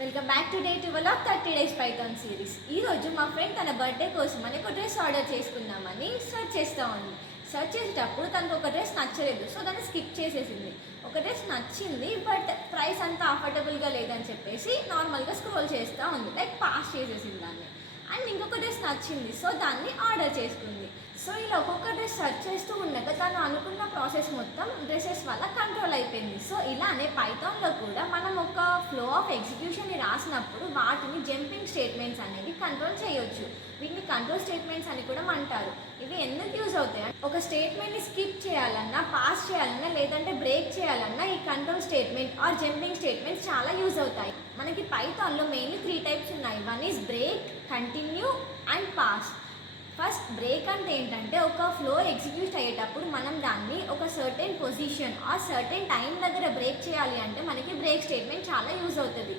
Welcome back to day 12 of 30 days Python series. ఈరోజు మా friend తన బర్త్డే కోసం అని ఒక డ్రెస్ ఆర్డర్ చేసుకుందామని సెర్చ్ చేస్తూ ఉంది. సెర్చ్ చేసేటప్పుడు తనకు ఒక డ్రెస్ నచ్చలేదు, సో దాన్ని స్కిప్ చేసేసింది. ఒక డ్రెస్ నచ్చింది బట్ ప్రైస్ అంతా అఫోర్డబుల్గా లేదని చెప్పేసి నార్మల్గా స్క్రోల్ చేస్తూ ఉంది, లైక్ పాస్ చేసేసింది దాన్ని. అండ్ ఇంకొక డ్రెస్ నచ్చింది, సో దాన్ని ఆర్డర్ చేసుకుంది. సో ఇలా ఒక్కొక్క డ్రెస్ సెర్చ్ చేస్తూ ఉండగా తను అనుకున్న ప్రాసెస్ మొత్తం డ్రెస్సెస్ వల్ల కంట్రోల్ అయిపోయింది. సో ఇలానే పైథాన్లో కూడా మనం ఒక ఫ్లో ఆఫ్ ఎగ్జిక్యూషన్ని రాసినప్పుడు వాటిని జంపింగ్ స్టేట్మెంట్స్ అనేవి కంట్రోల్ చేయొచ్చు. వీటిని కంట్రోల్ స్టేట్మెంట్స్ అని కూడా అంటారు. ఇవి ఎందుకు యూజ్ అవుతాయి? ఒక స్టేట్మెంట్ని స్కిప్ చేయాలన్నా, పాస్ చేయాలన్నా, లేదంటే బ్రేక్ చేయాలన్నా ఈ control statement or jumping statements చాలా యూజ్ అవుతాయి. మనకి పైథాన్లో మెయిన్లీ 3 టైప్స్ ఉన్నాయి. One is break, continue and pass. First break అంటే ఏంటంటే ఒక ఫ్లో ఎగ్జిక్యూట్ అయ్యేటప్పుడు మనం దాన్ని ఒక certain position or certain time దగ్గర బ్రేక్ చేయాలి అంటే మనకి బ్రేక్ స్టేట్మెంట్ చాలా యూజ్ అవుతుంది.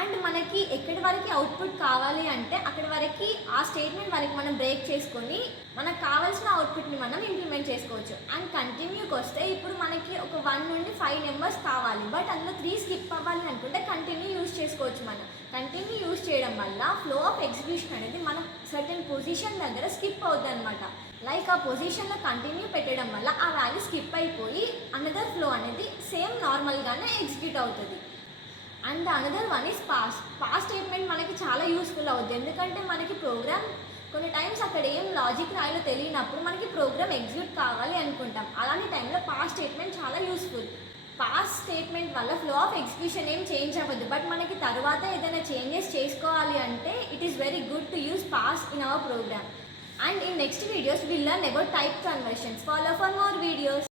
అండ్ మనకి ఎక్కడి వరకు అవుట్పుట్ కావాలి అంటే అక్కడి వరకు ఆ స్టేట్మెంట్ వరకు మనం బ్రేక్ చేసుకొని మనకు కావాల్సిన అవుట్పుట్ని మనం ఇంప్లిమెంట్ చేసుకోవచ్చు. అండ్ కంటిన్యూకి వస్తే ఇప్పుడు మనకి ఒక 1 నుండి 5 నెంబర్స్ కావాలి, బట్ అందులో 3 స్కిప్ అవ్వాలి అనుకుంటే కంటిన్యూ యూజ్ చేసుకోవచ్చు. మనం కంటిన్యూ యూజ్ చేయడం వల్ల ఫ్లో ఆఫ్ ఎగ్జిక్యూషన్ అనేది మనం సర్టెన్ పొజిషన్ దగ్గర స్కిప్ అవుతుంది అనమాట. లైక్ ఆ పొజిషన్లో కంటిన్యూ పెట్టడం వల్ల ఆ వాల్యూ స్కిప్ అయిపోయి అనదర్ ఫ్లో అనేది సేమ్ నార్మల్గానే ఎగ్జిక్యూట్ అవుతుంది. And another one is pass. Pass statement మనకి చాలా యూస్ఫుల్ అవుతుంది, ఎందుకంటే మనకి ప్రోగ్రామ్ కొన్ని టైమ్స్ అక్కడ ఏం లాజిక్ రాయాలో తెలియనప్పుడు మనకి ప్రోగ్రామ్ ఎగ్జిక్యూట్ కావాలి అనుకుంటాం. అలాంటి టైంలో పాస్ స్టేట్మెంట్ చాలా యూస్ఫుల్. పాస్ స్టేట్మెంట్ వల్ల ఫ్లో ఆఫ్ ఎగ్జిక్యూషన్ ఏం చేంజ్ అవ్వదు, బట్ మనకి తర్వాత ఏదైనా చేంజెస్ చేసుకోవాలి అంటే it is very good to use pass in our program. And in next videos we'll learn about type conversions. Follow for more videos.